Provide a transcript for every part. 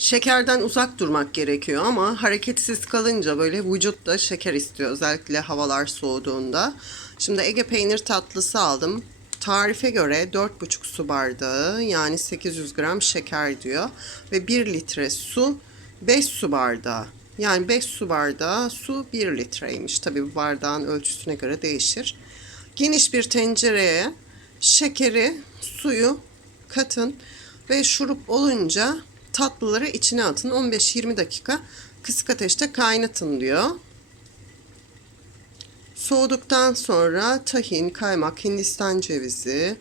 Şekerden uzak durmak gerekiyor ama hareketsiz kalınca böyle vücut da şeker istiyor özellikle havalar soğuduğunda. Şimdi Ege peynir tatlısı aldım. Tarife göre 4,5 su bardağı yani 800 gram şeker diyor ve 1 litre su 5 su bardağı. Yani 5 su bardağı su 1 litreymiş. Tabii bu bardağın ölçüsüne göre değişir. Geniş bir tencereye şekeri, suyu katın ve şurup olunca tatlıları içine atın. 15-20 dakika kısık ateşte kaynatın diyor. Soğuduktan sonra tahin, kaymak, hindistan cevizi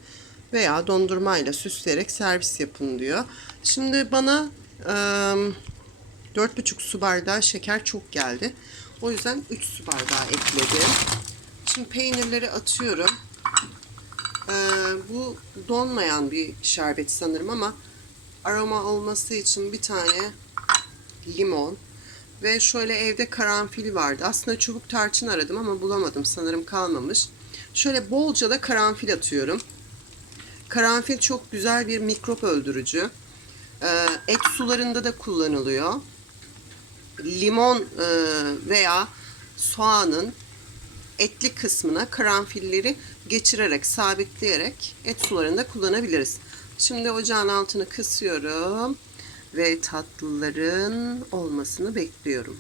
veya dondurmayla süsleyerek servis yapın diyor. Şimdi bana eee, 4,5 su bardağı şeker çok geldi. O yüzden 3 su bardağı ekledim. Şimdi peynirleri atıyorum. Ee, bu donmayan bir şerbet sanırım ama aroma olması için bir tane limon ve şöyle evde karanfil vardı. Aslında çubuk tarçın aradım ama bulamadım. Sanırım kalmamış. Şöyle bolca da karanfil atıyorum. Karanfil çok güzel bir mikrop öldürücü. Ee, et sularında da kullanılıyor. Limon e, veya soğanın etli kısmına karanfilleri geçirerek, sabitleyerek et sularında kullanabiliriz. Şimdi ocağın altını kısıyorum ve tatlıların olmasını bekliyorum.